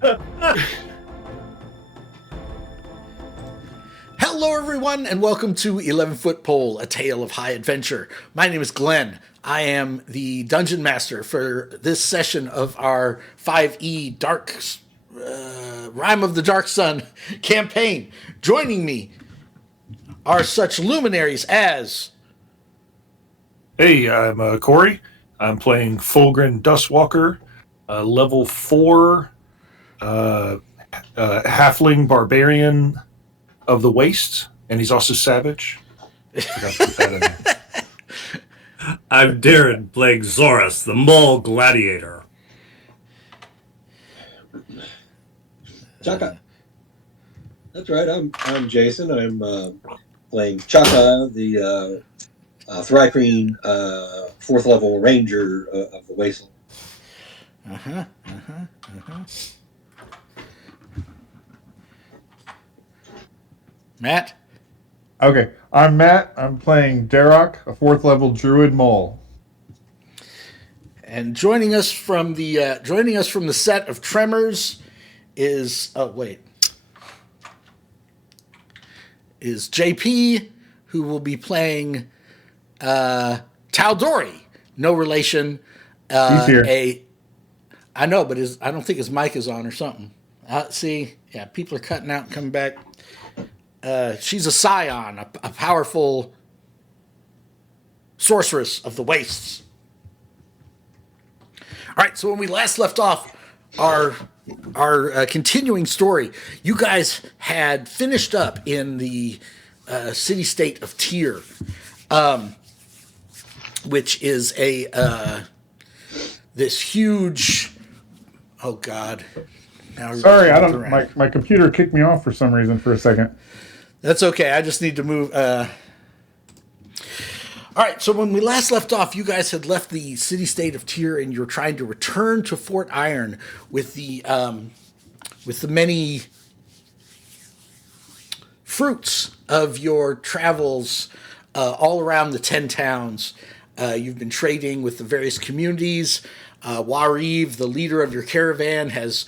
Hello, everyone, and welcome to 11-Foot Pole, a tale of high adventure. My name is Glenn. I am the Dungeon Master for this session of our 5e Dark Rime of the Dark Sun campaign. Joining me are such luminaries as... Hey, I'm Corey. I'm playing Fulgrim Dustwalker, level 4 halfling barbarian of the Waste, and he's also savage. Forgot to put that in there. I'm Darren, playing Zorus, the Mole Gladiator. Chaka. That's right. I'm Jason. I'm playing Chaka, the Thrycreen 4th level ranger of the Wasteland. Matt. Okay, I'm Matt. I'm playing Darrock, a 4th level druid mole. And joining us from the set of Tremors is JP, who will be playing Taldori. No relation. He's here. I know, but I don't think his mic is on or something. See, yeah, people are cutting out and coming back. She's a scion, a powerful sorceress of the wastes. All right, so when we last left off our continuing story, you guys had finished up in the city-state of Tyr, which is this huge... Oh, God. Sorry, I don't. My computer kicked me off for some reason for a second. That's okay. I just need to move. All right. So when we last left off, you guys had left the city-state of Tyr, and you're trying to return to Fort Iron with the many fruits of your travels all around the 10 towns. You've been trading with the various communities. Wariv, the leader of your caravan, has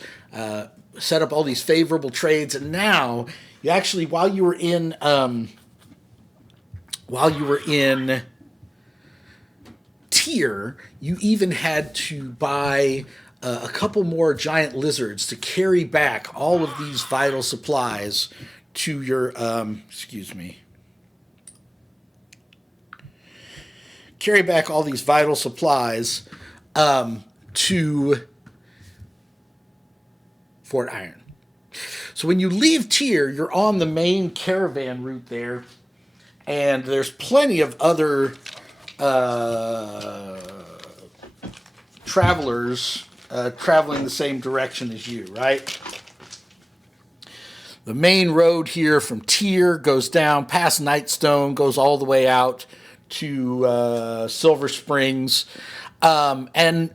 set up all these favorable trades, and now you actually, while you were in Tyr, you even had to buy a couple more giant lizards to carry back all of these vital supplies to your carry back all these vital supplies to Fort Iron. So when you leave Tyr, you're on the main caravan route there, and there's plenty of other travelers traveling the same direction as you, right? The main road here from Tyr goes down past Nightstone, goes all the way out to Silver Springs, and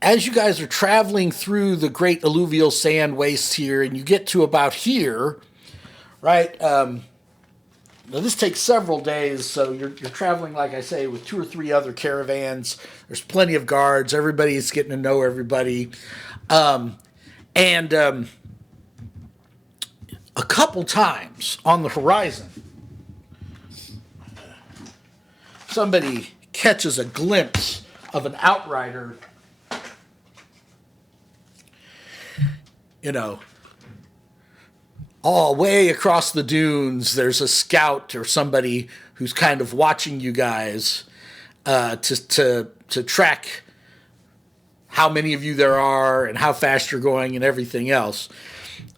as you guys are traveling through the great alluvial sand waste here, and you get to about here, right? Now this takes several days, so you're traveling, like I say, with 2 or 3 other caravans. There's plenty of guards. Everybody's getting to know everybody. And a couple times on the horizon, somebody catches a glimpse of an outrider, all way across the dunes. There's a scout or somebody who's kind of watching you guys to track how many of you there are and how fast you're going and everything else.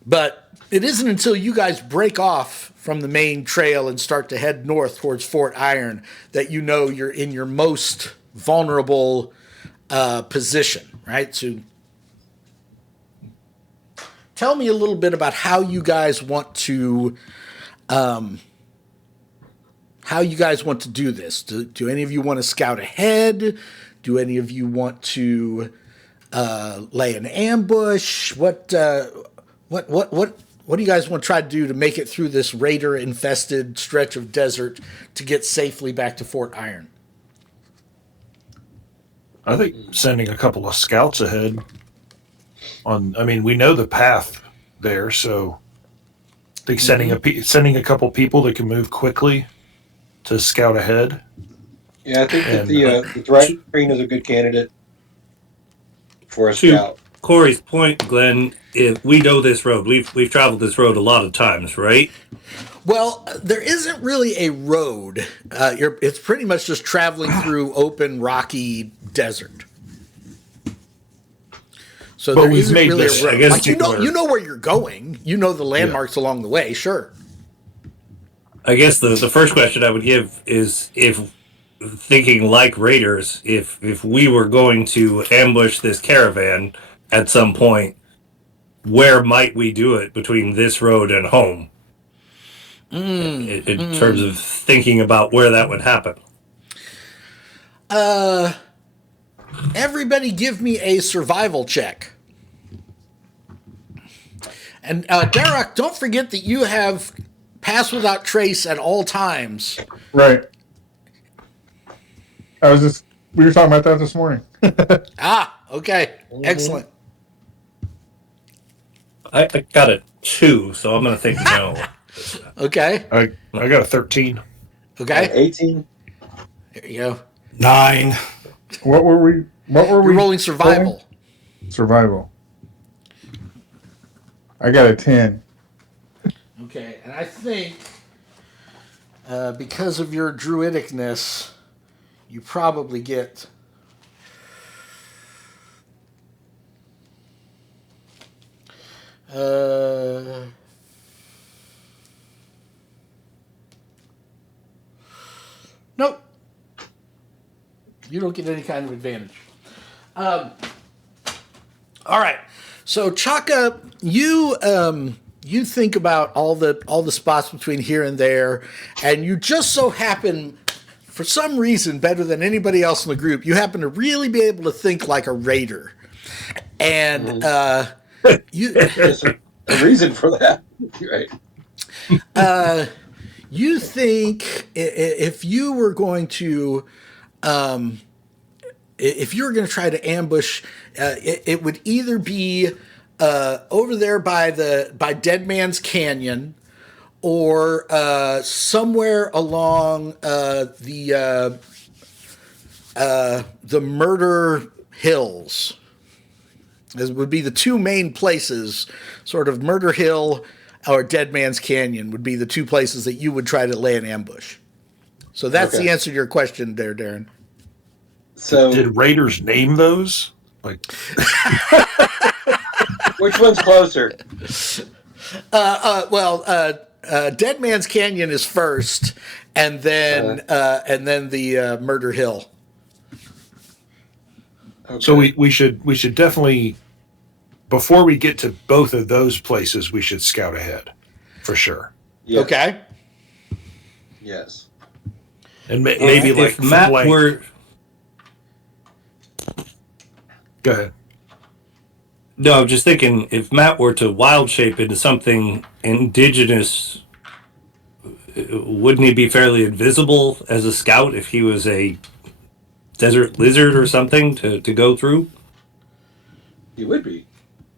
But it isn't until you guys break off from the main trail and start to head north towards Fort Iron that you know you're in your most vulnerable position, right? So tell me a little bit about how you guys want to do this. Do any of you want to scout ahead? Do any of you want to lay an ambush? What do you guys want to try to do to make it through this raider-infested stretch of desert to get safely back to Fort Iron? I think sending a couple of scouts ahead I mean, we know the path there, so I think sending a couple people that can move quickly to scout ahead. Yeah, I think that And, the Thrycreen is a good candidate for a To scout. Corey's point, Glenn, if we know this road, we've traveled this road a lot of times, right? Well, there isn't really a road. It's pretty much just traveling through open, rocky desert. So But there we've isn't made really this- a road. I guess Like, people are- you know where you're going. You know the landmarks along the way. Sure. I guess the first question I would give is if thinking like raiders, if we were going to ambush this caravan at some point, where might we do it between this road and home? In terms of thinking about where that would happen. Everybody, give me a survival check. And Derek, don't forget that you have pass without trace at all times. Right. We were talking about that this morning. Okay, excellent. I got a 2, so I'm going to think no. Okay, I got a 13. okay. 18. There you go. 9. What were we You're rolling survival. Survival. I got a 10. Okay, and I think because of your druidicness, you probably get. Nope. You don't get any kind of advantage. All right. So Chaka, you think about all the spots between here and there, and you just so happen, for some reason, better than anybody else in the group, you happen to really be able to think like a raider, and you. There's a reason for that. Right. You think if you were going to, if you were going to try to ambush, it would either be over there by Dead Man's Canyon, or somewhere along the Murder Hills. As would be the two main places, sort of Murder Hill or Dead Man's Canyon would be the two places that you would try to lay an ambush. So that's the answer to your question there, Darren. So, Did raiders name those? Like, which one's closer? Dead Man's Canyon is first, and then the Murder Hill. Okay. so we should definitely, before we get to both of those places, we should scout ahead, for sure. Yes. Okay. Yes. And maybe like if Matt flank. were Go ahead. no, I'm just thinking if Matt were to wild shape into something indigenous, wouldn't he be fairly invisible as a scout if he was a desert lizard or something to go through? You would be.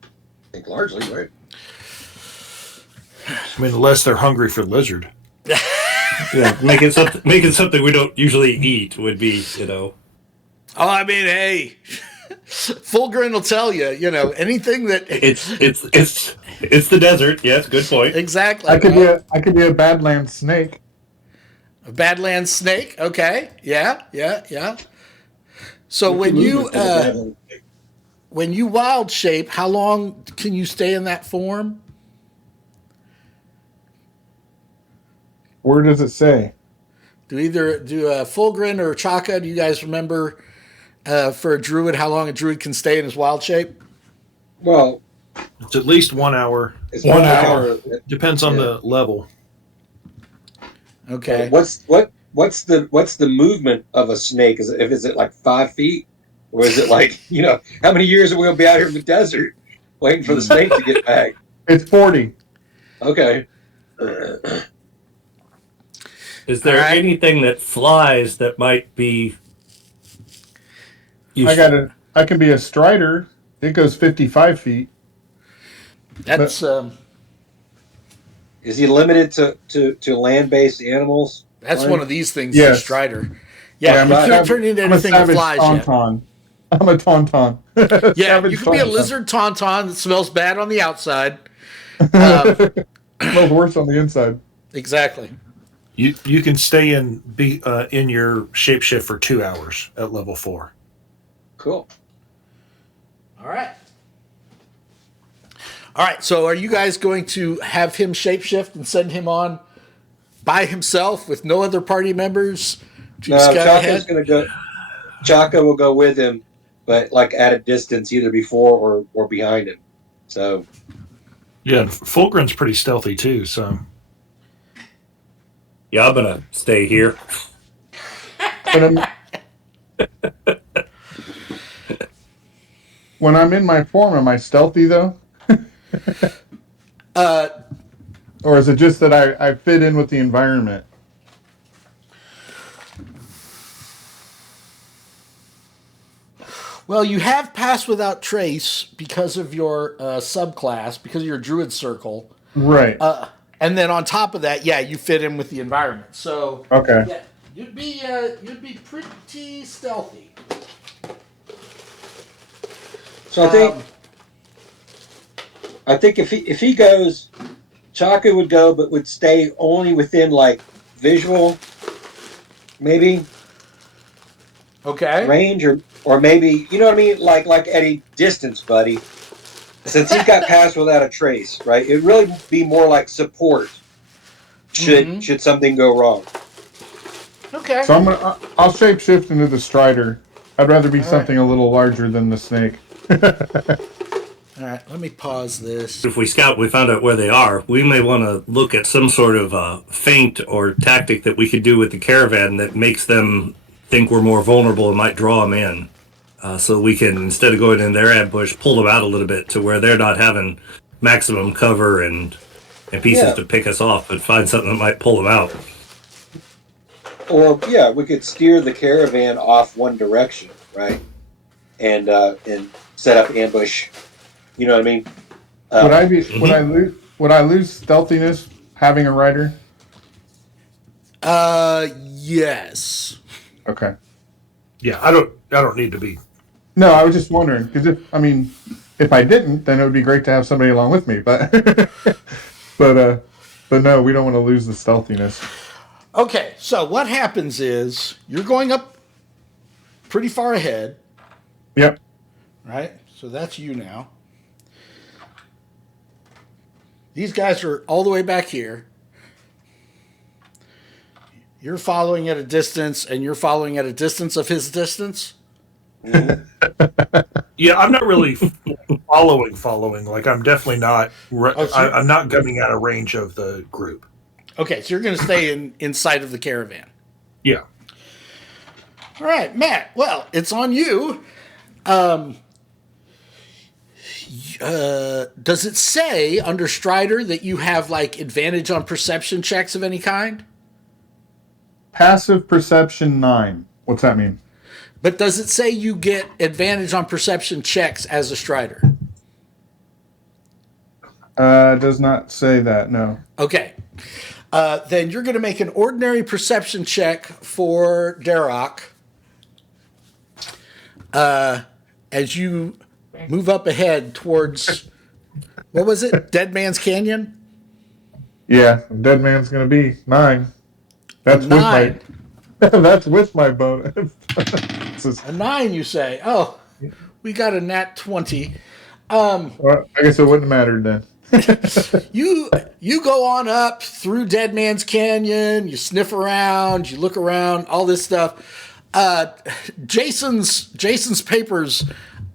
I think largely, right? I mean, unless they're hungry for lizard. Yeah, making something we don't usually eat would be, Oh, I mean, hey, Fulgrin will tell you, anything that it's the desert. Yes, good point. exactly. I could be a Badlands snake. A Badlands snake. Okay. Yeah. So when you wild shape, how long can you stay in that form? Where does it say? Do Fulgrin or Chaka? Do you guys remember for a druid how long a druid can stay in his wild shape? Well, It's at least 1 hour. it's 1 1 hour. hour. Depends on the level. Okay. What's the movement of a snake? Is it like 5 feet, or is it like how many years are we gonna be out here in the desert waiting for the snake to get back? It's 40. Okay. Is there All right. anything that flies that might be? I can be a strider. It goes 55 feet. That's Is he limited to land-based animals? that's one of these things. The Yes. Strider. Yeah, Yeah, I'm you a can't savage, turn into I'm a anything that savage flies yet. tauntaun. I'm a tauntaun. Yeah, Savage you could be a tauntaun. lizard tauntaun that smells bad on the outside. Smells worse on the inside. Exactly. You can stay in your shapeshift for 2 hours at level 4. Cool. All right. All right. So, are you guys going to have him shapeshift and send him on by himself with no other party members to No, scout Chaka's ahead? going to go. Chaka will go with him, but like at a distance, either before or behind him. So Yeah, and Fulgrim's pretty stealthy too. So Yeah, I'm gonna stay here. When I'm in my form, am I stealthy though? Or is it just that I fit in with the environment? Well, you have passed without trace because of your subclass, because of your druid circle. Right. And then on top of that, yeah, you fit in with the environment. So Okay. yeah, you'd be pretty stealthy. So I think if he goes, Chaka would go, but would stay only within like visual, maybe Okay. range, or maybe you know what I mean, like at a distance, buddy. Since he's got passed without a trace, right? It'd really be more like support. Should something go wrong? Okay. So I'll shapeshift into the Strider. I'd rather be something a little larger than the snake. All right. Let me pause this. If we found out where they are, we may want to look at some sort of feint or tactic that we could do with the caravan that makes them think we're more vulnerable and might draw them in. So we can, instead of going in their ambush, pull them out a little bit to where they're not having maximum cover and pieces to pick us off, but find something that might pull them out. Or yeah, we could steer the caravan off one direction, right? And set up ambush. You know what I mean? Would I lose stealthiness having a rider? Yes. Okay. yeah, I don't need to be. No, I was just wondering because if I didn't, then it would be great to have somebody along with me. But but no, we don't want to lose the stealthiness. Okay. So what happens is you're going up pretty far ahead, Yep. right? So that's you now. These guys are all the way back here. You're following at a distance, and you're following at a distance of his distance. Yeah, I'm not really following. Like I'm definitely not. I'm not coming out of range of the group. Okay, so you're going to stay inside of the caravan. Yeah. All right, Matt. Well, it's on you. Does it say under Strider that you have like advantage on perception checks of any kind? Passive perception 9. What's that mean? But does it say you get advantage on perception checks as a Strider? Does not say that. No. Okay. Then you're going to make an ordinary perception check for Darok as you move up ahead towards, what was it? Dead Man's Canyon? Yeah, dead man's gonna be 9. That's 9. that's with my bonus. A 9, you say? Oh, we got a nat 20. Well, I guess it wouldn't matter then. You go on up through Dead Man's Canyon. You sniff around. You look around. All this stuff. Jason's papers.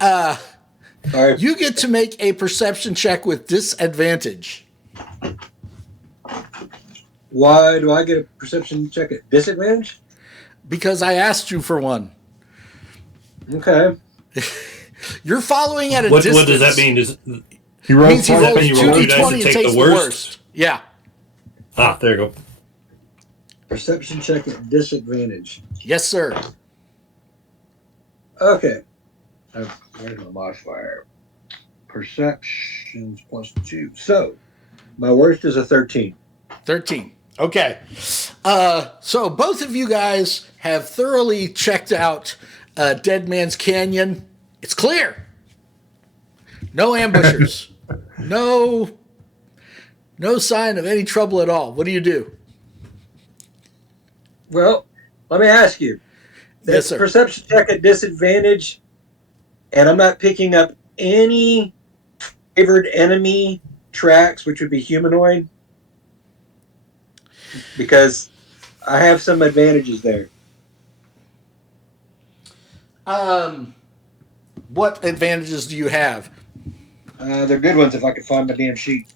You get to make a perception check with disadvantage. Why do I get a perception check at disadvantage? Because I asked you for one. Okay. You're following at a What distance. does that mean? He rolls Means he rolls when you roll 2d20 two dice and and takes take the the worst. worst? Yeah. There you go. Perception check at disadvantage. Yes, sir. Okay. Where's my modifier? perceptions +2. So my worst is a 13. 13. Okay. So both of you guys have thoroughly checked out Dead Man's Canyon. It's clear. No ambushers. No sign of any trouble at all. What do you do? Well, let me ask you. Yes, sir. Perception check at disadvantage, and I'm not picking up any favored enemy tracks, which would be humanoid, because I have some advantages there. What advantages do you have? They're good ones if I could find my damn sheet.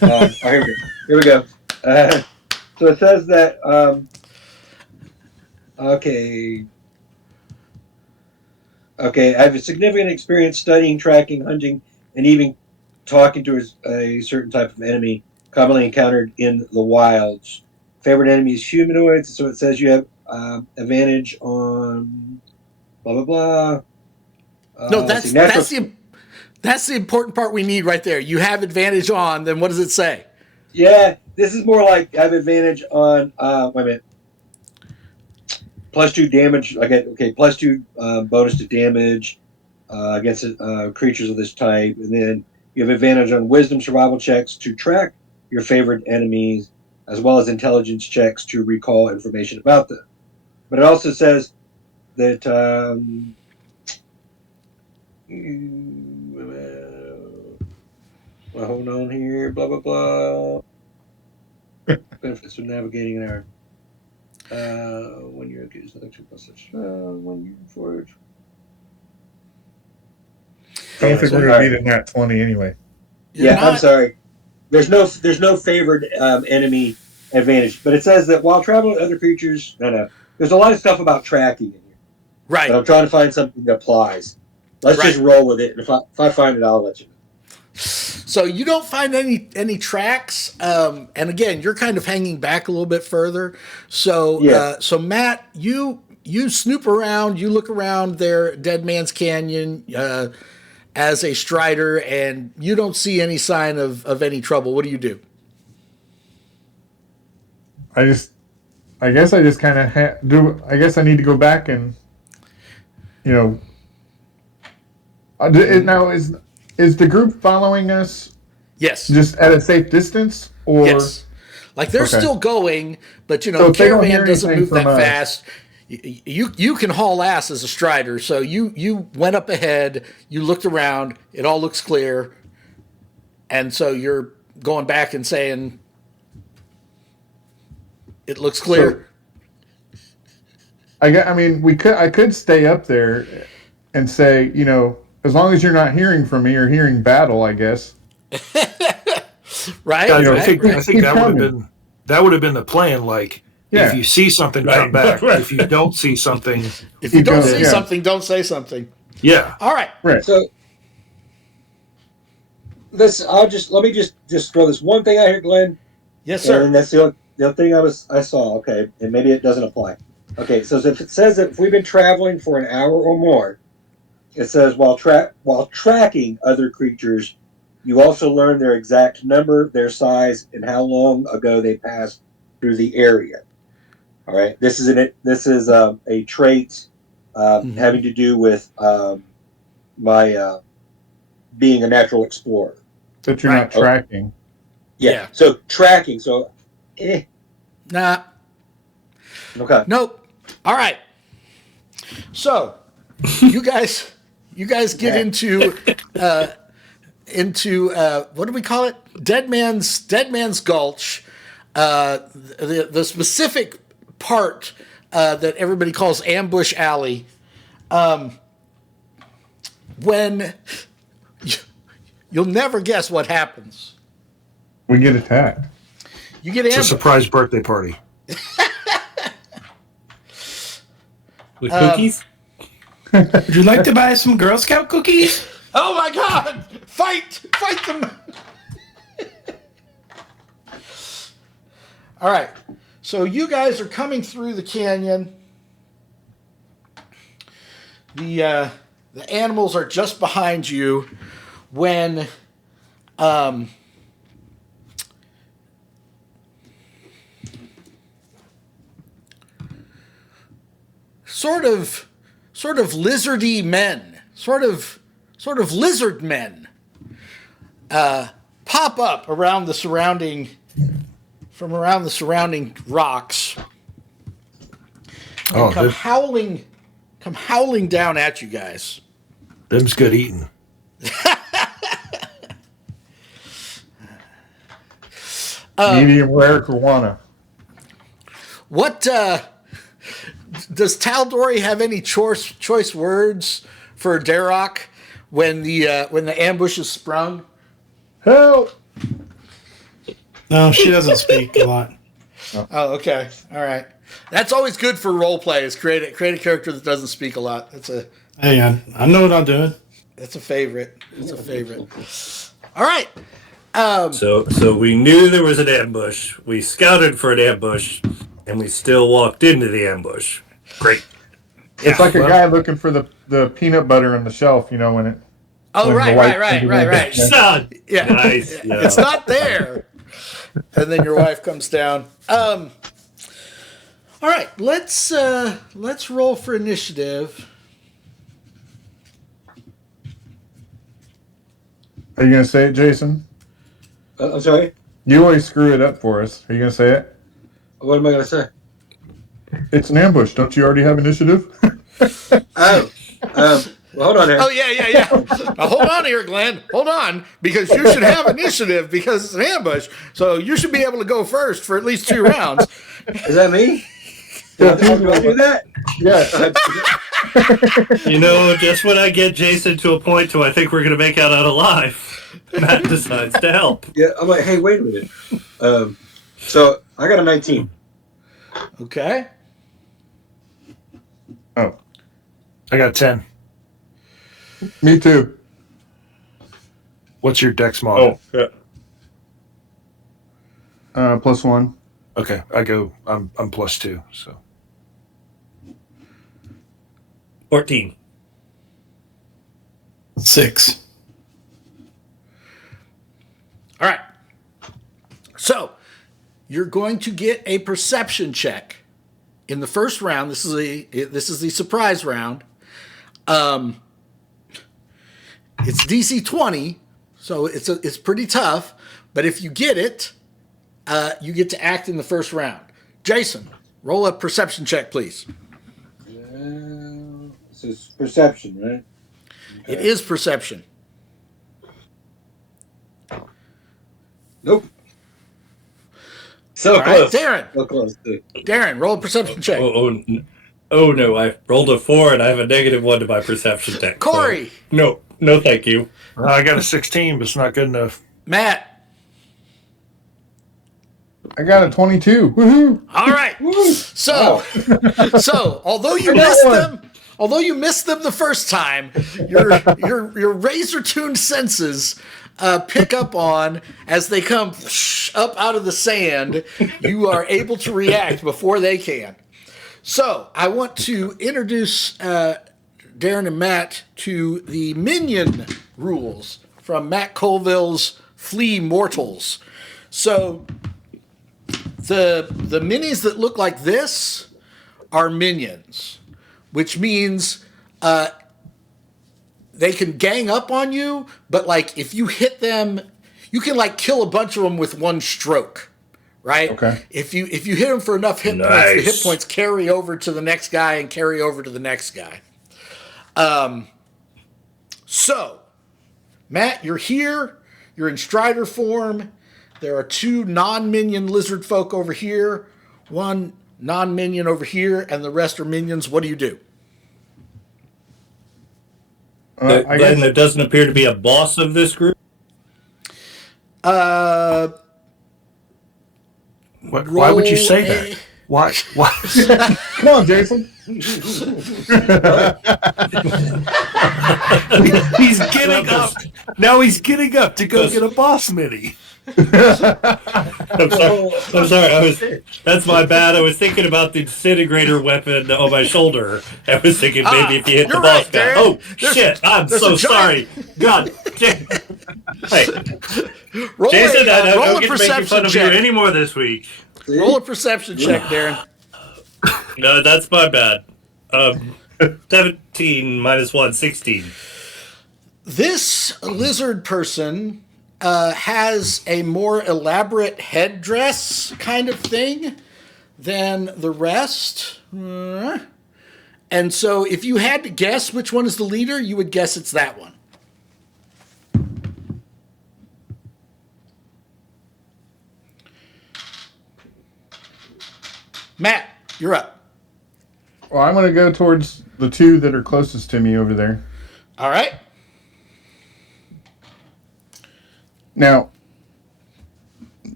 Here we go. So it says that, okay, I have a significant experience studying, tracking, hunting, and even talking to a certain type of enemy commonly encountered in the wilds. Favorite enemy is humanoids, so it says you have advantage on blah blah blah. No, that's the important part we need right there. You have advantage on. Then what does it say? Yeah, this is more like I have advantage on. Wait a minute. +2 damage. I get +2 bonus to damage against creatures of this type, and then you have advantage on wisdom survival checks to track your favorite enemies, as well as intelligence checks to recall information about them. But it also says that well, hold on here. Blah blah blah. Benefits of navigating an hour. When you're accused of nothing such. When you forge. I don't think we're going to beat it in that 20 anyway. I'm sorry. There's no favored enemy advantage, but it says that while traveling with other creatures, there's a lot of stuff about tracking in here. Right. But I'm trying to find something that applies. Let's just roll with it, and if I find it, I'll let you know. So you don't find any tracks, and again, you're kind of hanging back a little bit further. So, so Matt, you snoop around, you look around there, Dead Man's Canyon, as a strider, and you don't see any sign of any trouble. What do you do? I guess I just kind of do. I guess I need to go back and, now is the group following us? Yes. Just at a safe distance, or yes, like they're still going, but so the caravan doesn't move that fast. You can haul ass as a strider, so you went up ahead, you looked around, it all looks clear, and so you're going back and saying it looks clear. So, I could stay up there and say, as long as you're not hearing from me or hearing battle, I guess. Right? I think that would have been the plan. Like, if you see something, come back. If you don't see something, don't say something. Yeah. All right. Right. So let me just throw this one thing out here, Glenn. Yes, sir. And that's the other thing I saw. Okay, and maybe it doesn't apply. Okay, so if it says that if we've been traveling for an hour or more, it says while tracking other creatures, you also learn their exact number, their size, and how long ago they passed through the area. All right, this is a trait having to do with my being a natural explorer. That you're not tracking. Yeah. So tracking. So. Nah. Okay. Nope. All right. So, you guys get into what do we call it? Dead Man's Gulch. The specific part that everybody calls Ambush Alley. When you'll never guess what happens. We get attacked. You get It's ambushed. a surprise birthday party. With cookies? Would you like to buy some Girl Scout cookies? Oh my God! Fight them! All right. So you guys are coming through the canyon. The animals are just behind you when sort of lizardy men, sort of lizard men pop up around the surrounding rocks and come howling down at you guys. Them's good eating. Medium rare Kiwana. What does Tal'Dorei have any choice words for Darok when the ambush is sprung? Help! No, she doesn't speak a lot. Oh, okay, all right. That's always good for role play. Is create a character that doesn't speak a lot. Hey, I know what I'm doing. That's a favorite. All right. So we knew there was an ambush. We scouted for an ambush, and we still walked into the ambush. Great. It's like a guy looking for the peanut butter on the shelf, when it. Oh, when the right. wife- Son. Yeah, Nice. Yeah. it's not there. And then your wife comes down. All right, let's roll for initiative. Are you gonna say it, Jason? I'm sorry. You always screw it up for us. Are you gonna say it? What am I going to say? It's an ambush. Don't you already have initiative? Well, hold on here. Oh yeah. Now, hold on here, Glenn. Hold on, because you should have initiative because it's an ambush. So you should be able to go first for at least 2 rounds. Is that me? Do I do that? Yeah. Just when I get Jason to a point to I think we're going to make out alive, Matt decides to help. Yeah, I'm like, hey, wait a minute. So I got a 19. Okay. Oh, I got 10. me too. What's your dex model? yeah. +1. Okay, I'm +2, so. 14. 6. All right. So you're going to get a perception check in the first round. This is the surprise round. It's DC 20, so it's pretty tough. But if you get it, you get to act in the first round. Jason, roll a perception check, please. This is perception, right? It is perception. Nope. So All right, close. Darren. So close. Darren, roll a perception check. Oh no! I rolled a 4 and I have a -1 to my perception check. Corey. So no, thank you. I got a 16, but it's not good enough. Matt. I got a 22. Woohoo! All right. So although you missed them the first time, your razor-tuned senses pick up on as they come up out of the sand. You are able to react before they can. So I want to introduce Darren and Matt to the minion rules from Matt Colville's Flea Mortals. So the minis that look like this are minions, which means they can gang up on you, but like if you hit them, you can like kill a bunch of them with one stroke, right? Okay. If you hit them for enough hit points, the hit points carry over to the next guy and carry over to the next guy. So, Matt, you're here. You're in Strider form. There are 2 non-minion lizard folk over here, 1 non-minion over here, and the rest are minions. What do you do? I Glenn, guess there doesn't appear to be a boss of this group. Why would you say that? Why? come on, Jason. He's getting up. Now he's getting up to go get a boss mini. I'm sorry. That's my bad. I was thinking about the disintegrator weapon on my shoulder. I was thinking maybe if you hit the you're boss right, guy. Darren. Oh shit! I'm so sorry. God damn Hey, Roll Jason, I roll don't a get to make perception fun of you check. anymore this week. Roll a perception check, Darren. No, that's my bad. 17 minus 1, 16. This lizard person has a more elaborate headdress kind of thing than the rest. And so if you had to guess which one is the leader, you would guess it's that one. Matt, you're up. Well, I'm going to go towards the two that are closest to me over there. All right. Now,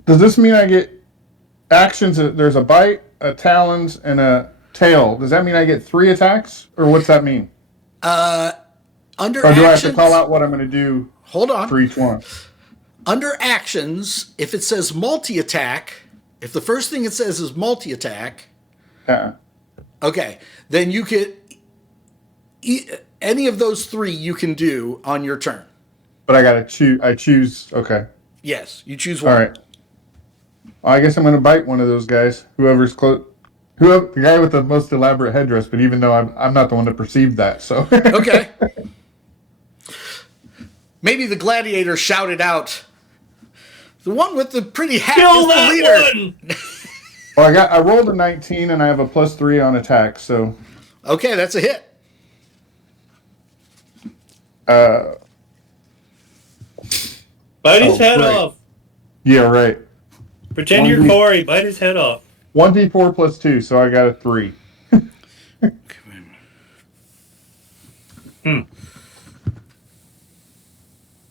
does this mean I get actions? There's a bite, a talons, and a tail. Does that mean I get 3 attacks? Or what's that mean? Under Or do I have actions, to call out what I'm going to do hold on. for each one? Under actions, if it says multi-attack, if the first thing it says is multi-attack, okay, then you could any of those 3 you can do on your turn. But I got to choose. I choose. Okay. Yes, you choose one. All right. Well, I guess I'm going to bite one of those guys. Whoever's close. The guy with the most elaborate headdress, but even though I'm not the one that perceived that, so. Okay. Maybe the gladiator shouted out, "The one with the pretty hat Kill is the that leader." one! Well, I rolled a 19 and I have a +3 on attack, so. Okay, that's a hit. Bite his head right. off. Yeah, right. Pretend you're Corey. Bite his head off. 1d4 + 2, so I got a 3.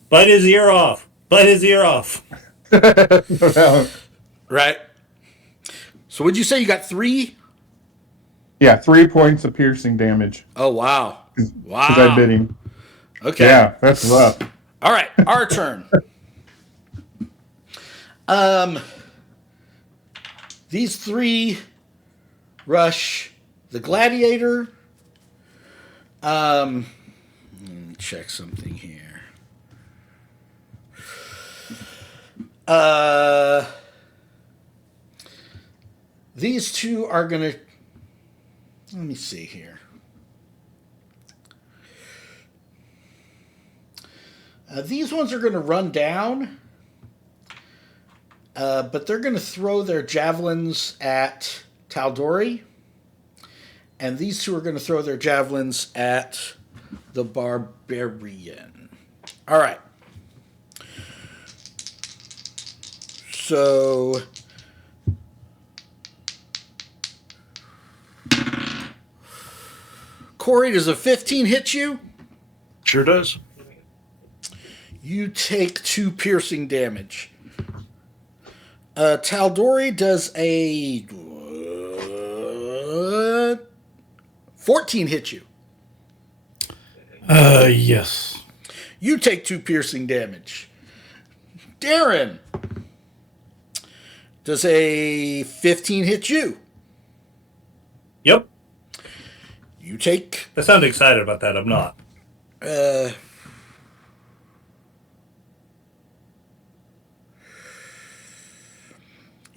Bite his ear off. Bite his ear off. Right. So would you say you got 3? Yeah, 3 points of piercing damage. Oh, wow. Wow. Because I bit him. Okay. Yeah, that's rough. All right, our turn. These 3 rush the gladiator. Let me check something here. These 2 are gonna. Let me see here. These ones are going to run down, but they're going to throw their javelins at Taldori, and these 2 are going to throw their javelins at the barbarian. All right. So Corey, does a 15 hit you? Sure does. You take 2 piercing damage. Taldori does a 14 hit you. Yes. You take 2 piercing damage. Darren, does a 15 hit you? Yep. You take I sound excited about that. I'm not.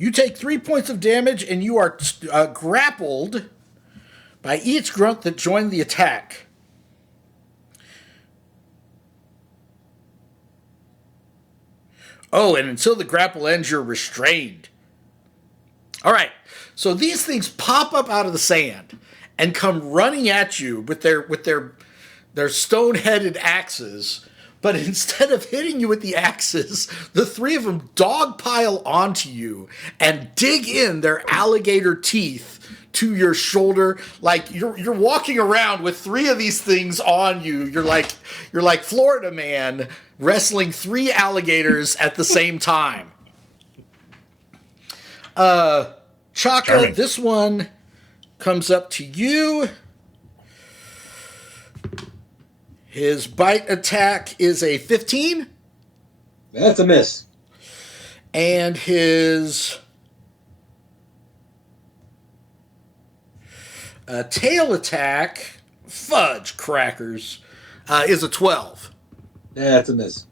You take 3 points of damage, and you are grappled by each grunt that joined the attack. Oh, and until the grapple ends, you're restrained. All right. So these things pop up out of the sand and come running at you with their stone-headed axes. But instead of hitting you with the axes, the 3 of them dogpile onto you and dig in their alligator teeth to your shoulder. Like you're walking around with 3 of these things on you. You're like Florida Man wrestling 3 alligators at the same time. Chaka, Charming. this one comes up to you. His bite attack is a 15. That's a miss. And his tail attack, fudge crackers, is a 12. That's a miss.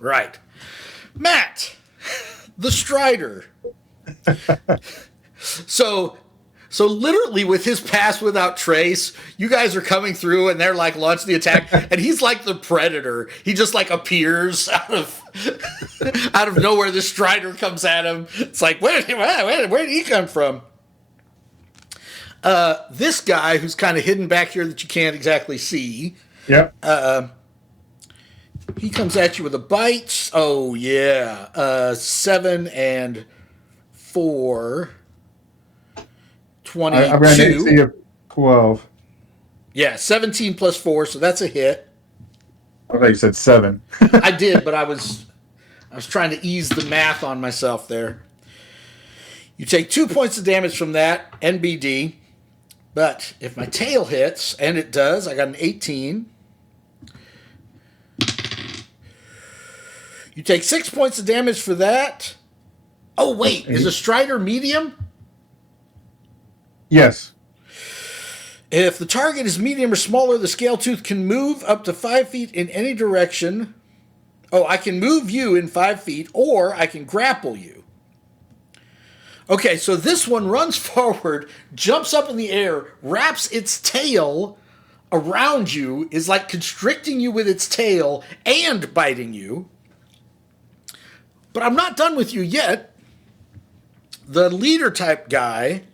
Right. Matt, the Strider. So literally with his pass without trace, you guys are coming through and they're like launching the attack, and he's like the Predator. He just like appears out of nowhere. The Strider comes at him. It's like, where did he come from? This guy who's kind of hidden back here that you can't exactly see. Yep. He comes at you with a bite. Oh yeah, 7 and 4. 22. I've got an AC of 12. Yeah, 17 plus 4, so that's a hit. I thought you said 7. I did, but I was trying to ease the math on myself there. You take 2 points of damage from that, NBD. But if my tail hits, and it does, I got an 18. You take 6 points of damage for that. Oh, wait, is a Strider medium? Yes. If the target is medium or smaller, the scale tooth can move up to 5 feet in any direction. Oh, I can move you in 5 feet, or I can grapple you. Okay, so this one runs forward, jumps up in the air, wraps its tail around you, is like constricting you with its tail and biting you. But I'm not done with you yet. The leader type guy...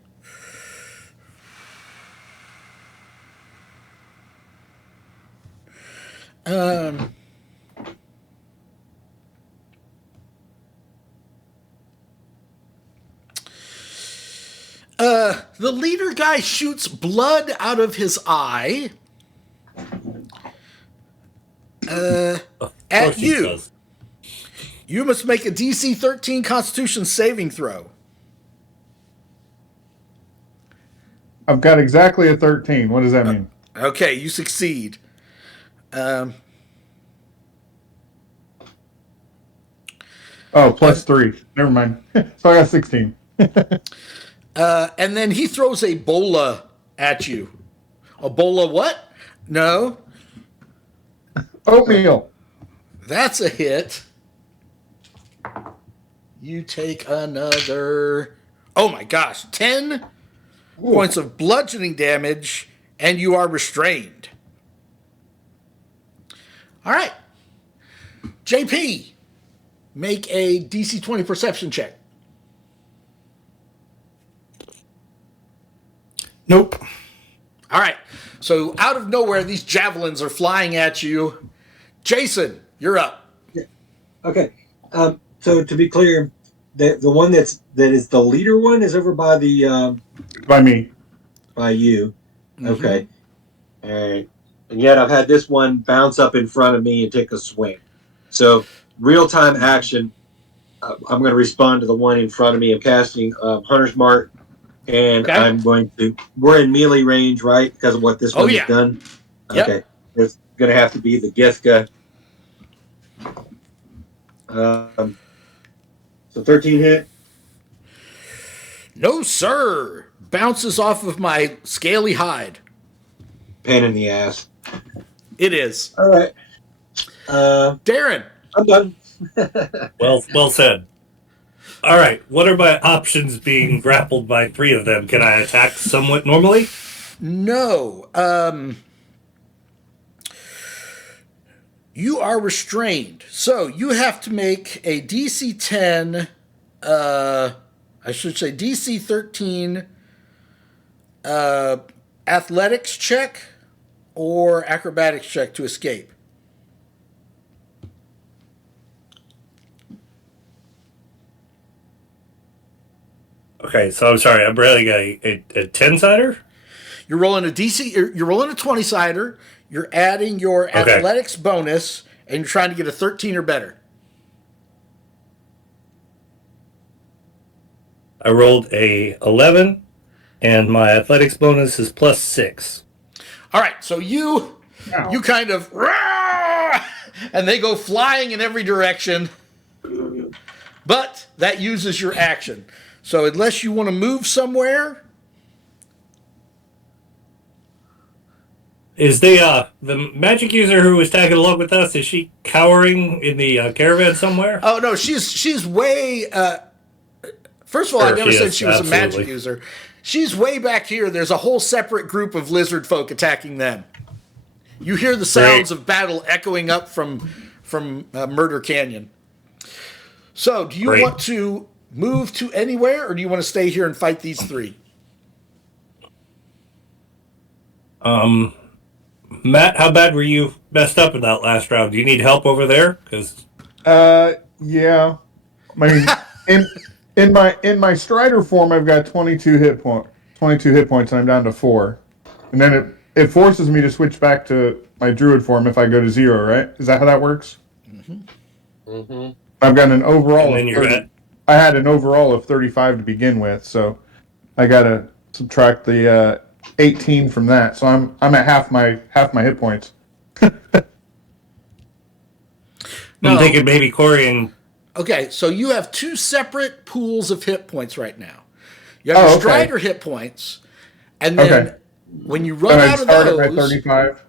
the leader guy shoots blood out of his eye at you. Does. You must make a DC 13 Constitution saving throw. I've got exactly a 13. What does that mean? Okay, you succeed. Plus 3. Never mind. So I got 16. And then he throws a bola at you. A bola what? No. Oatmeal. That's a hit. You take another... Oh my gosh. 10 points of bludgeoning damage, and you are restrained. All right. JP, make a DC 20 perception check. Nope. All right. So out of nowhere, these javelins are flying at you. Jason, you're up. Yeah. Okay. So to be clear, the one that is the leader one is over by the By me. by you. Okay. All right. And yet I've had this one bounce up in front of me and take a swing. So real time action. I'm going to respond to the one in front of me. I'm casting Hunter's Mark. And Okay. I'm going to. We're in melee range, right? Because of what this one's done. Yep. Okay. It's going to have to be the Githka. So 13 hit. No, sir. Bounces off of my scaly hide. Pain in the ass. It is. All right. Darren. I'm done. Well said. All right. What are my options being grappled by 3 of them? Can I attack somewhat normally? No. You are restrained. So you have to make a DC 10, I should say DC 13 athletics check or acrobatics check to escape. Okay, so I'm sorry. I'm rolling a 10-sider? You're rolling a DC. You're rolling a 20-sider. You're adding your athletics bonus, and you're trying to get a 13 or better. I rolled a 11, and my athletics bonus is plus 6. All right, so you kind of, and they go flying in every direction, but that uses your action. So unless you want to move somewhere, Is the magic user who was tagging along with us? Is she cowering in the caravan somewhere? Oh no, she's way. First of all, I Sure, never she said is, she was a magic absolutely. user. She's way back here. There's a whole separate group of lizard folk attacking them. You hear the sounds Great. of battle echoing up from Murder Canyon. So, do you Great. want to move to anywhere, or do you want to stay here and fight these three? Matt, how bad were you messed up in that last round? Do you need help over there? Because Yeah. I mean, in my Strider form, I've got 22 hit points, and I'm down to 4. And then it forces me to switch back to my Druid form if I go to 0. Right? Is that how that works? Mm-hmm. I've got an overall And then of you're 30. at- I had an overall of 35 to begin with, so I got to subtract the 18 from that. So I'm at half my hit points. I'm thinking maybe Corey and Okay, so you have two separate pools of hit points right now. You have your okay. Strider hit points, and then Okay. when you run And I out of start at my those, 35.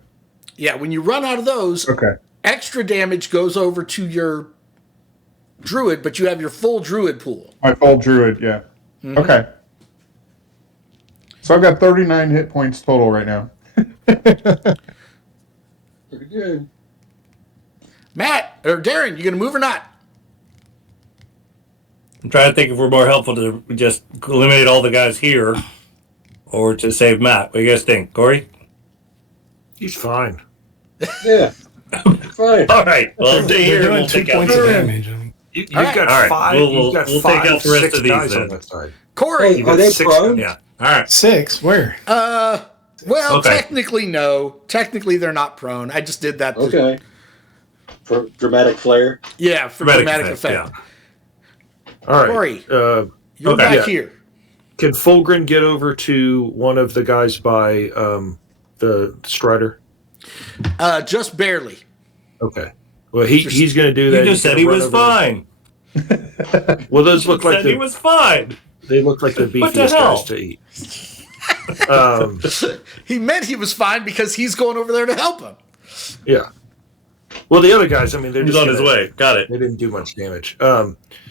yeah, when you run out of those, Okay. extra damage goes over to your Druid, but you have your full Druid pool. My full Druid, yeah. Mm-hmm. Okay. So I've got 39 hit points total right now. Pretty good. Matt or Darren, you gonna move or not? I'm trying to think if we're more helpful to just eliminate all the guys here or to save Matt. What do you guys think? Corey? He's fine. Yeah. Fine. All right. Well, stay They're here. doing We'll 2 take out points the of rest. damage. You've All right. got All right. 5. We'll you've got take 5, out the rest 6 of these guys then. on that side. Corey. Hey, are they 6 prone? Yeah. All right. 6? Where? Well, Okay. technically no. Technically they're not prone. I just did that. Okay. For dramatic flair. Yeah, for dramatic effect. Yeah. All right. Corey. You're Okay. back Yeah. here. Can Fulgrin get over to one of the guys by the Strider? Just barely. Okay. Well, he's going to do You that. just He's said gonna he run was over fine. there. Well, those look like Said he was fine. they look like the What the beefiest hell? guys to eat. Um, He meant he was fine because he's going over there to help him. yeah. Well, the other guys, I mean, they're He's just on his gonna- way. Got it. They didn't do much damage.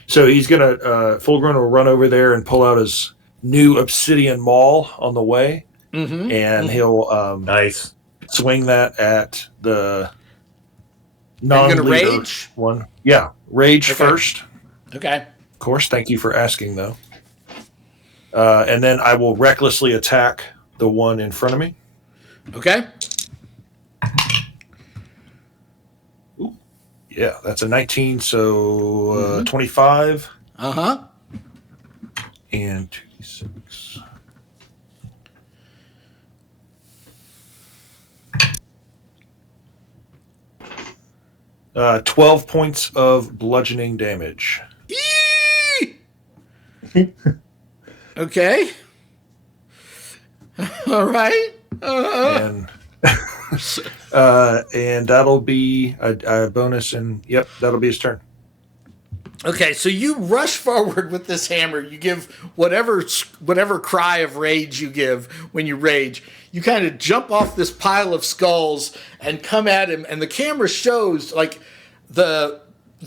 So he's gonna Fulgrin will run over there and pull out his new obsidian maul on the way, and he'll Nice. swing that at the you gonna non-leader rage? one. Yeah, rage Okay. first. Okay. Of course. Thank you for asking, though. And then I will recklessly attack the one in front of me. Okay. Yeah, that's a 19, so 25 Uh-huh. and 2d6. Uh, 12 points of bludgeoning damage. Eee! Okay. All right. And and that'll be a bonus, and yep, that'll be his turn. Okay, so you rush forward with this hammer. You give whatever cry of rage you give when you rage. You kind of jump off this pile of skulls and come at him, and the camera shows like the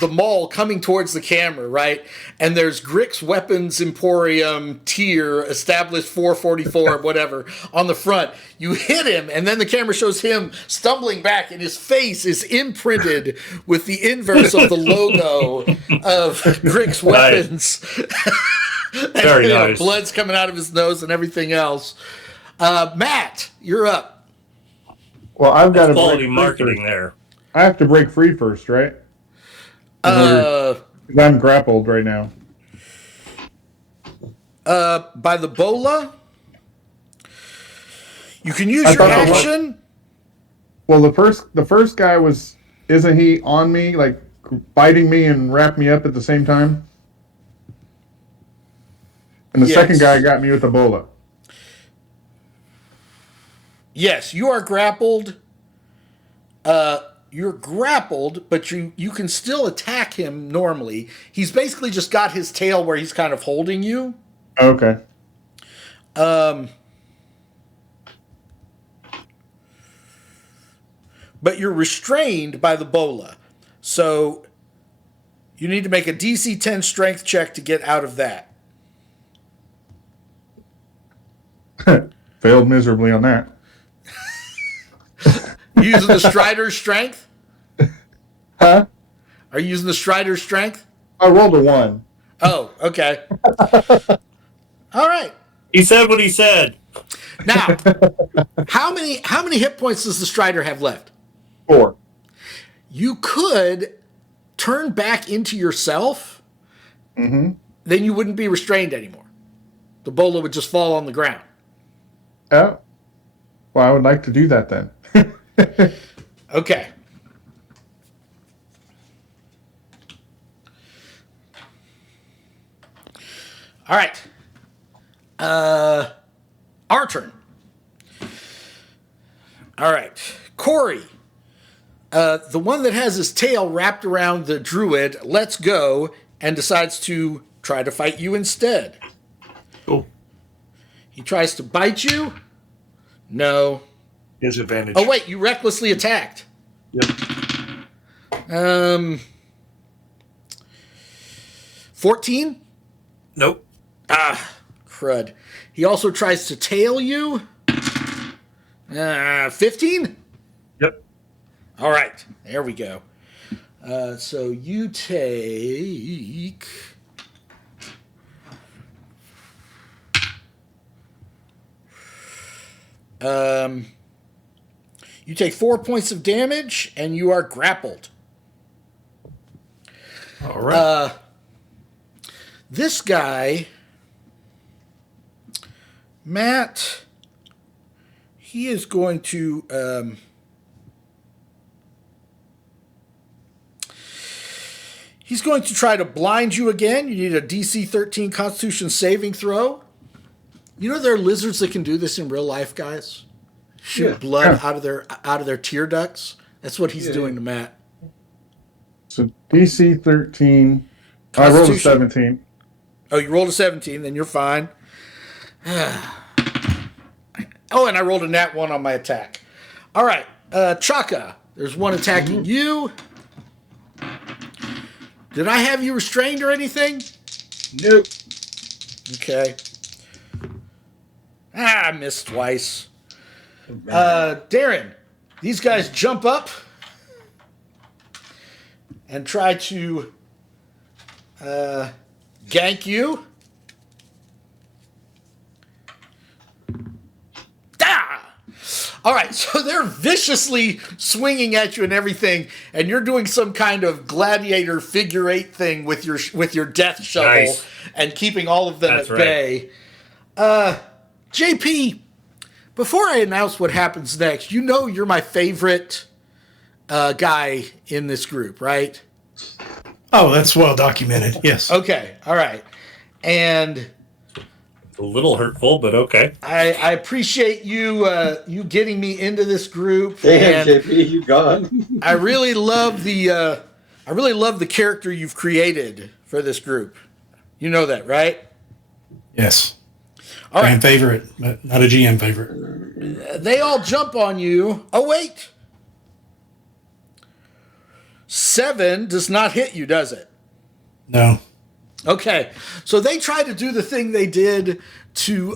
maul coming towards the camera, right? And there's Grick's Weapons Emporium tier established 444 whatever on the front. You hit him, and then the camera shows him stumbling back, and his face is imprinted with the inverse of the logo of Grick's Weapons. And, Very nice. blood's coming out of his nose and everything else. Matt, you're up. Well, I've got to break Quality free marketing first. there. I have to break free first, right? Uh, 'Cause I'm grappled right now. by the bola. You can use I your thought that was- action. Well, the first guy isn't he on me, like biting me and wrap me up at the same time? And the Yes. second guy got me with Ebola. Yes, you are grappled. You're grappled, but you can still attack him normally. He's basically just got his tail where he's kind of holding you. but you're restrained by the bola. So you need to make a DC 10 strength check to get out of that. Failed miserably on that. You using the Strider's strength? Huh? Are you using the Strider's strength? I rolled a 1. Oh, okay. All right. He said what he said. Now, how many hit points does the Strider have left? 4. You could turn back into yourself. Mm-hmm. Then you wouldn't be restrained anymore. The bola would just fall on the ground. Oh. Well, I would like to do that then. Okay. All right. Our turn. All right. Corey, the one that has his tail wrapped around the druid, lets go and decides to try to fight you instead. Cool. He tries to bite you. No. His advantage. Oh, wait, you recklessly attacked. Yep. 14? Nope. Ah, crud. He also tries to tail you. 15? Yep. All right, there we go. So you take... You take 4 points of damage, and you are grappled. All right. This guy, Matt, he is going to... he's going to try to blind you again. You need a DC 13 Constitution saving throw. You know there are lizards that can do this in real life, guys? Shoot blood out of their tear ducts. That's what he's doing to Matt. So DC 13. I rolled a 17. Oh, you rolled a 17, then you're fine. Oh, and I rolled a nat 1 on my attack. All right, Chaka, there's one attacking you. Did I have you restrained or anything? Nope. Okay. I missed twice. Darren, these guys jump up and try to gank you. Ah! All right, so they're viciously swinging at you and everything, and you're doing some kind of gladiator figure eight thing with your death shovel. Nice. And keeping all of them That's at bay. JP, before I announce what happens next, you know you're my favorite guy in this group, right? Oh, that's well documented. Yes. Okay, all right. And A little hurtful, but okay. I appreciate you you getting me into this group. Damn, And JP, you gone. I really love the character you've created for this group. You know that, right? Yes. All Fan right. favorite, but not a GM favorite. They all jump on you. Oh, wait. 7 does not hit you, does it? No. Okay. So they tried to do the thing they did to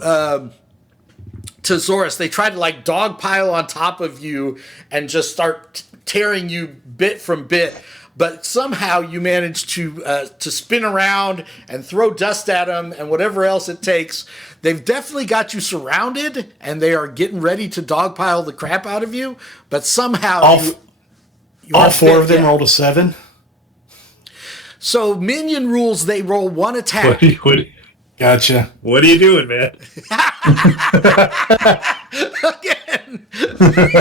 Zorus. They tried to like dogpile on top of you and just start tearing you bit from bit. But somehow you managed to spin around and throw dust at them and whatever else it takes. They've definitely got you surrounded, and they are getting ready to dogpile the crap out of you. But somehow All four of them yet. rolled a 7. So minion rules, they roll one attack. Gotcha. What are you doing, man?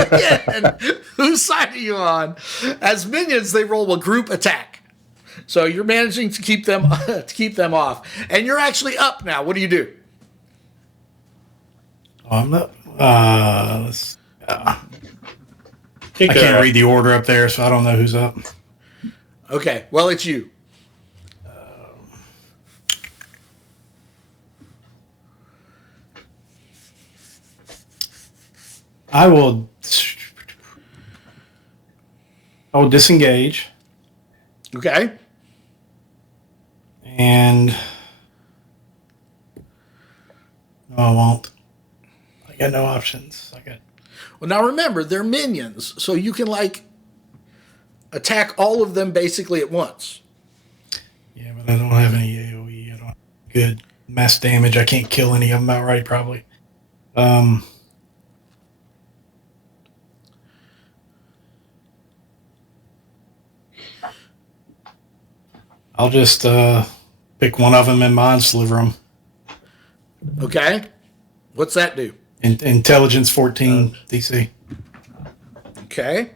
Again, whose side are you on? As minions, they roll a group attack. So you're managing to keep them off, and you're actually up now. What do you do? Oh, I'm not. I can't read the order up there, so I don't know who's up. Okay, well it's you. I will. I'll disengage. Okay. And no, I won't. I got no options. Well, now remember, they're minions, so you can like attack all of them basically at once. Yeah, but I don't have any AoE. I don't have good mass damage. I can't kill any of them outright, probably. I'll just pick one of them and mind sliver them. Okay. What's that do? Intelligence 14 DC. Okay.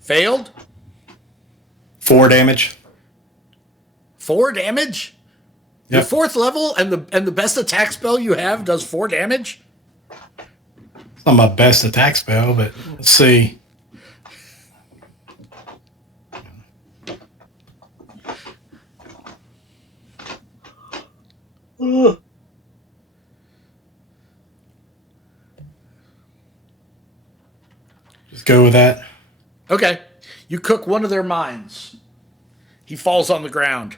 Failed. 4 damage. 4 damage? Your Yep. 4th level and the best attack spell you have does 4 damage? It's not my best attack spell, but let's see. Just go with that. Okay. You cook one of their mines. He falls on the ground.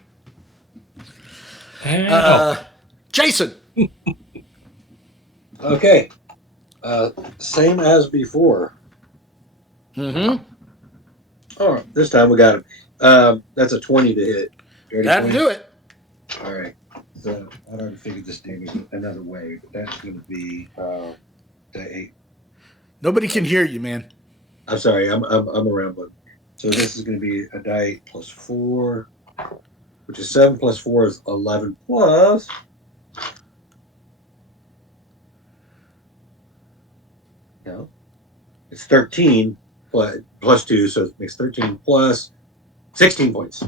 Jason. Okay. Same as before. Mm-hmm. Oh, this time we got him. That's a 20 to hit. Dirty That'll 20. do it. All right. So I already figured this damage another way. That's going to be the 8. Nobody can hear you, man. I'm sorry. I'm around one. So this is going to be a die plus 4, which is 7 plus 4 is 11 plus. No, it's 13 plus 2, so it makes 13 plus 16 points.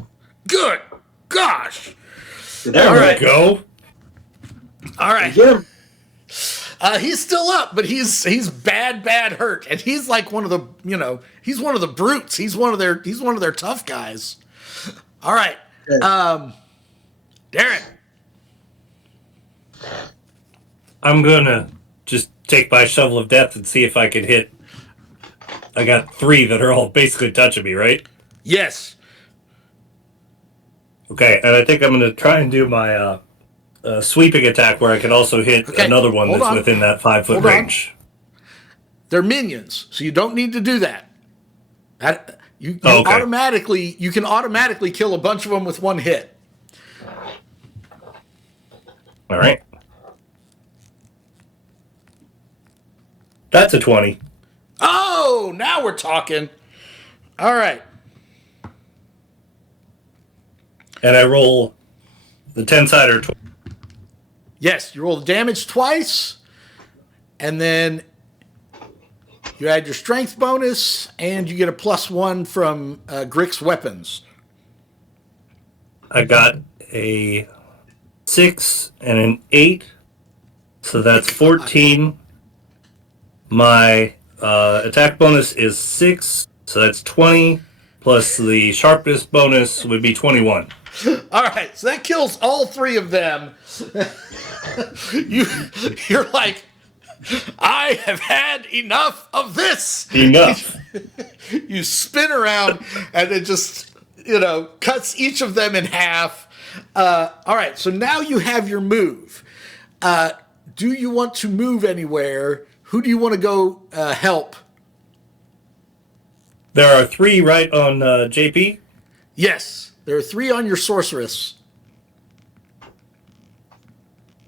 Good gosh. Did that All work? right. Go. All right. Get him. He's still up, but he's bad hurt, and he's like one of the he's one of the brutes. He's one of their tough guys. All right, Darren. I'm gonna just take my shovel of death and see if I can hit. I got 3 that are all basically touching me, right? Yes. Okay, and I think I'm gonna try and do my sweeping attack where I can also hit another one hold that's on. within that 5-foot Hold on. range. They're minions, so you don't need to do that. You Okay. you can automatically kill a bunch of them with one hit. All right. That's a 20. Oh, now we're talking. All right. And I roll the 10-sider. Yes, you roll the damage twice, and then you add your strength bonus, and you get a +1 from Grick's weapons. I got a 6 and an 8, so that's 14. My attack bonus is 6, so that's 20, plus the sharpness bonus would be 21. All right, so that kills all 3 of them. You're like, I have had enough of this. Enough. You spin around, and it just cuts each of them in half. All right, so now you have your move. Do you want to move anywhere? Who do you want to go help? There are 3 right on JP. Yes, there are 3 on your sorceress.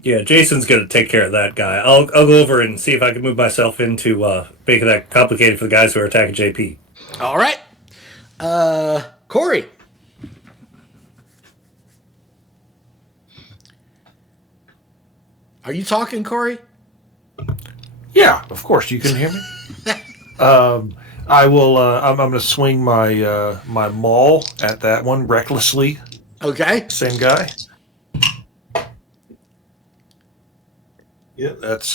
Yeah, Jason's going to take care of that guy. I'll go over and see if I can move myself into making that complicated for the guys who are attacking JP. All right. Corey. Are you talking, Corey? Yeah, of course. You can hear me. I will. I'm going to swing my my maul at that one recklessly. Okay. Same guy. Yeah, that's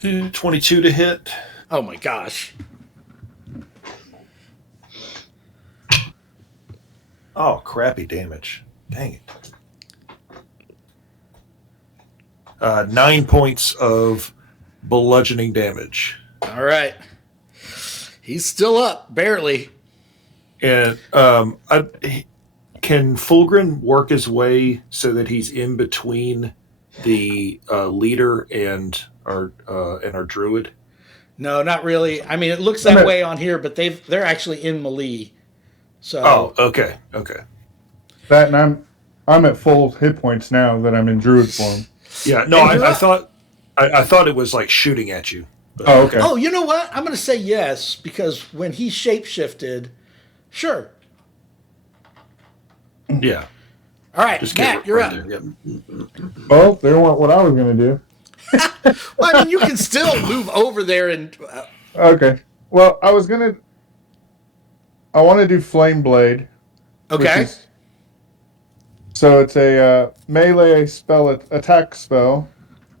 22 to hit. Oh my gosh. Oh, crappy damage. Dang it. 9 points of bludgeoning damage. All All right. He's still up, barely. And can Fulgrim work his way so that he's in between the leader and our druid? No, not really. I mean, it looks that way on here, but they're actually in melee. So. Oh, okay. That, and I'm at full hit points now that I'm in druid form. Yeah, no, I thought it was like shooting at you. But. Oh, okay. Oh, you know what? I'm going to say yes, because when he shapeshifted, sure. Yeah. All right, Just Matt, you're up. Yep. Well, they weren't what I was going to do. Well, I mean, you can still move over there and... Okay. Well, I want to do Flame Blade. Okay. So it's a melee spell, attack spell.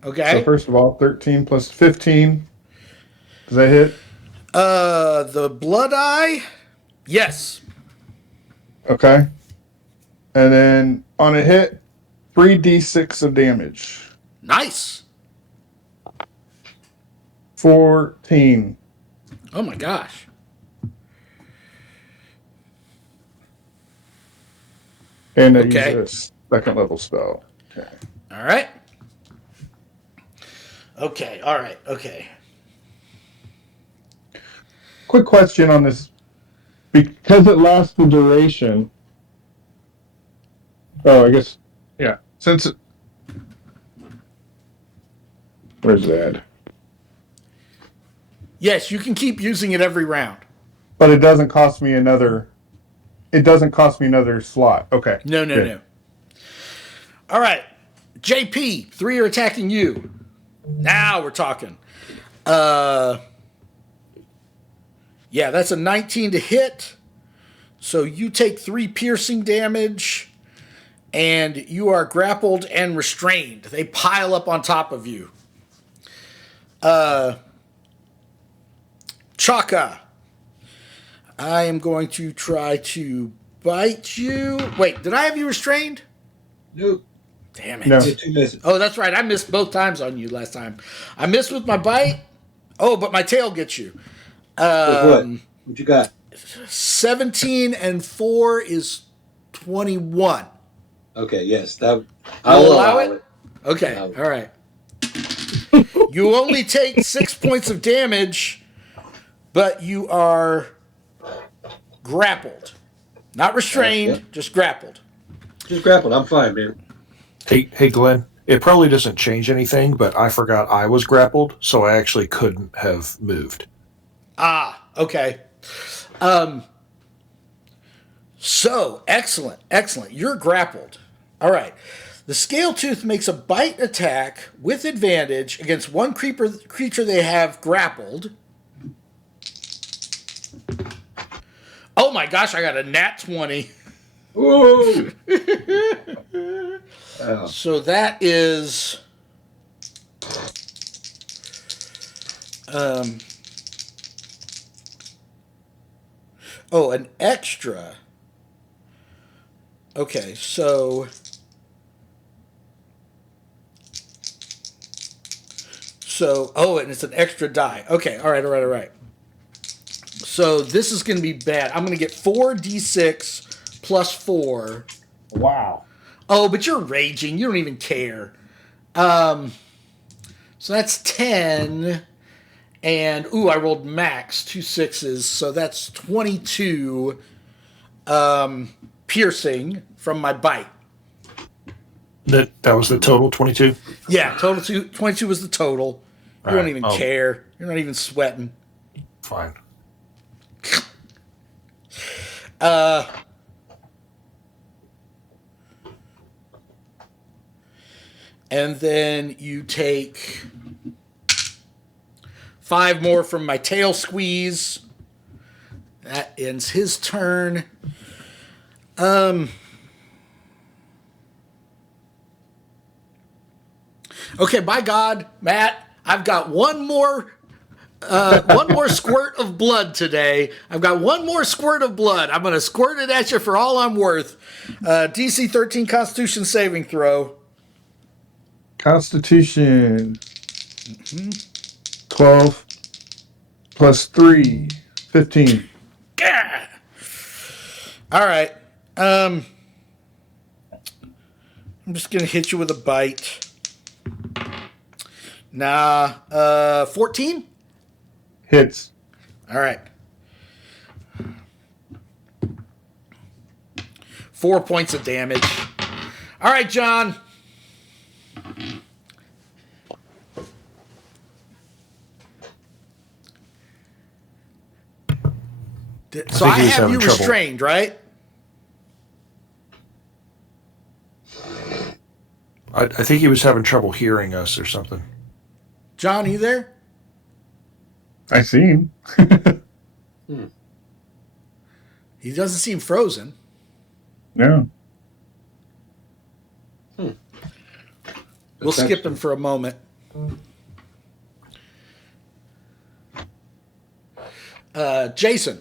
Okay. So first of all, 13 plus 15. Does that hit? The Blood Eye? Yes. Okay. And then on a hit, 3d6 of damage. Nice. 14. Oh my gosh. And I use a second level spell. Okay. All right. Okay, all right, okay. Quick question on this. Because it lasts the duration. Oh, I guess. Yeah. Where's that? Yes, you can keep using it every round. But it doesn't cost me another. It doesn't cost me another slot. Okay. No. All right. JP, 3 are attacking you. Now we're talking. Yeah, that's a 19 to hit. So you take 3 piercing damage, and you are grappled and restrained. They pile up on top of you. Chaka, I am going to try to bite you. Wait, did I have you restrained? Nope. Damn it. No. Get 2 misses. Oh, that's right. I missed both times on you last time. I missed with my bite. Oh, but my tail gets you. What you got? 17 and 4 is 21. Okay, yes. I I'll will allow it? Okay, all right. You only take 6 points of damage, but you are grappled. Not restrained, just grappled. Just grappled. I'm fine, man. Hey, Glenn. It probably doesn't change anything, but I forgot I was grappled, so I actually couldn't have moved. Ah, okay. So, excellent. You're grappled. All right. The Scale Tooth makes a bite attack with advantage against one creature they have grappled. Oh my gosh, I got a nat 20. Ooh! So that is... an extra. Okay, so... and it's an extra die. Okay, all right. So this is going to be bad. I'm going to get 4d6 plus 4. Wow. Oh, but you're raging. You don't even care. So that's 10. And, I rolled max, 2 6s. So that's 22 piercing from my bite. That was the total, 22? Yeah, 22 was the total. You don't even care. You're not even sweating. Fine. And then you take 5 more from my tail squeeze. That ends his turn. Okay, by God, Matt, I've got one more squirt of blood today. I've got one more squirt of blood. I'm going to squirt it at you for all I'm worth. DC 13 Constitution saving throw. Constitution. 12. Plus 3, 15. Yeah. All right. I'm just gonna hit you with a bite. Nah. 14. Hits. All right. 4 points of damage. All right, John. So I he was have you having trouble. restrained, right? I think he was having trouble hearing us or something. John, are you there? I see him. He doesn't seem frozen. No. We'll skip him for a moment. Jason.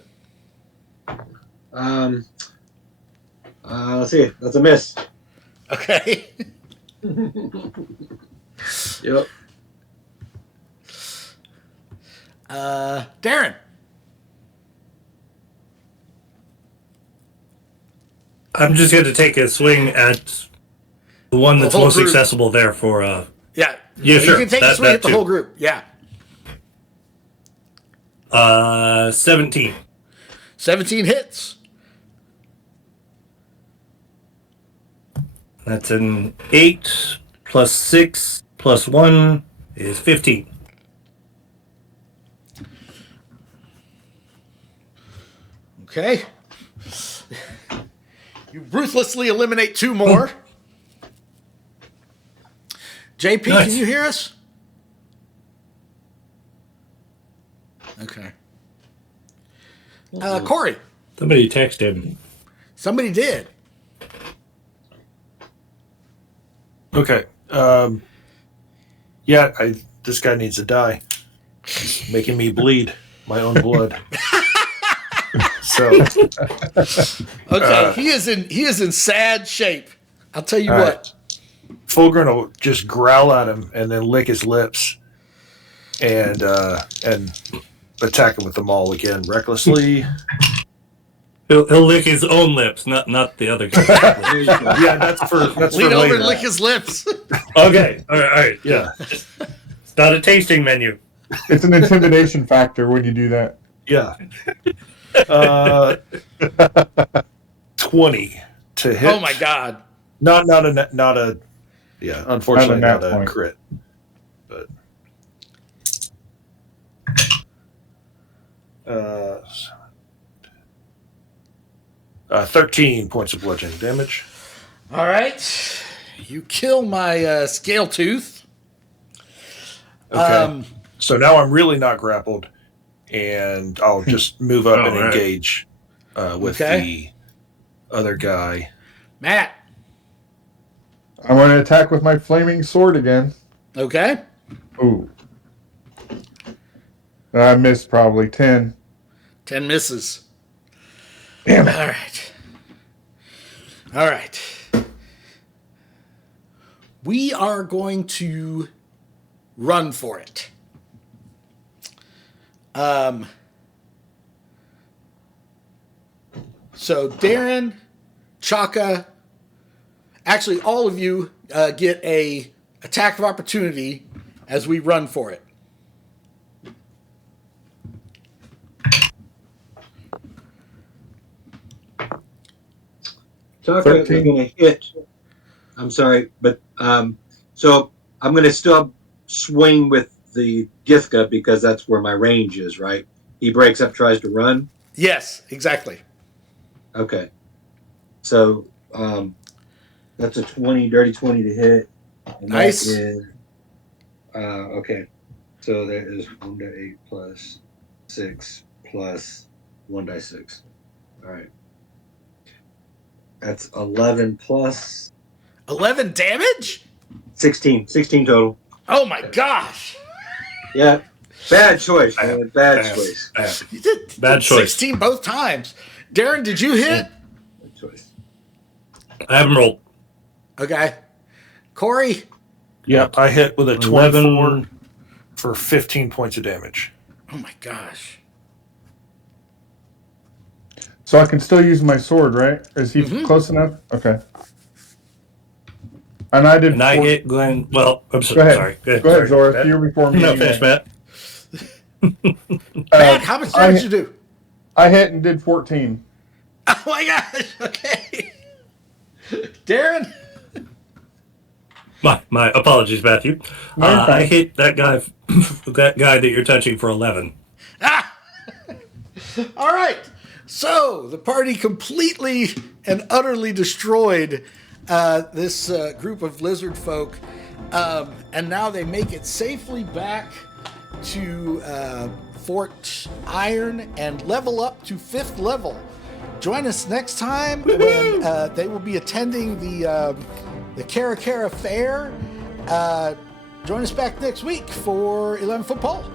Let's see. That's a miss. Okay. Yep. Darren. I'm just going to take a swing at the one that's whole most group. accessible there for. Yeah. Yeah, sure. You can take a swing at the too. whole group. Yeah. 17. 17 hits. That's an 8 plus 6 plus 1 is 15. Okay. You ruthlessly eliminate 2 more. JP, Nice. can you hear us? Okay. Corey. Somebody text him. Somebody did. Okay. This guy needs to die. He's making me bleed my own blood. So Okay, he is in sad shape. I'll tell you all what. right. Fulgrim will just growl at him and then lick his lips and attack him with the maul again recklessly. He'll lick his own lips, not the other guy. Yeah, that's for Lean over later. and lick his lips. Okay, all right. Yeah, It's not a tasting menu. It's an intimidation factor when you do that. yeah. 20 to hit. Oh my god. Not a. Yeah, unfortunately, Not a not a point. crit. But 13 points of bludgeoning damage. All right. You kill my scale tooth. Okay. So now I'm really not grappled, and I'll just move up and right. engage with Okay. the other guy. Matt. I'm going to attack with my flaming sword again. Okay. Ooh. I missed probably 10. 10 misses. Damn it. All right. All right. We are going to run for it. So Darren, Chaka, actually all of you get a attack of opportunity as we run for it. Chaka is 13. going to hit. I'm sorry, but so I'm going to still swing with the Githka because that's where my range is, right? He breaks up, tries to run. Yes, exactly. Okay. So that's a 20, dirty 20 to hit. And Nice. That is, okay. So that is 1d8 plus 6 plus 1d6. All right. That's 11 plus 11 damage? 16. 16 total. Oh my gosh. Yeah. Bad choice, man. Bad choice. You did Bad choice. 16 both times. Darren, did you hit? Bad choice. I haven't rolled. Okay. Corey? Yep, I hit with a 11. 24 for 15 points of damage. Oh my gosh. So I can still use my sword, right? Is he close enough? Okay. And I did. And I hit Glenn. Well, I'm Go ahead. sorry. Go ahead, Sorry, Zora. Matt. You're before me. No, anyway. finish, Matt. Matt, how much damage you do? I hit and did 14. Oh my gosh. Okay. Darren? My apologies, Matthew. No, you're fine. I hit that guy that you're touching for 11. All right. So the party completely and utterly destroyed this group of lizard folk. And now they make it safely back to Fort Iron and level up to 5th level. Join us next time when they will be attending the Cara Fair. Join us back next week for 11 Foot Pole.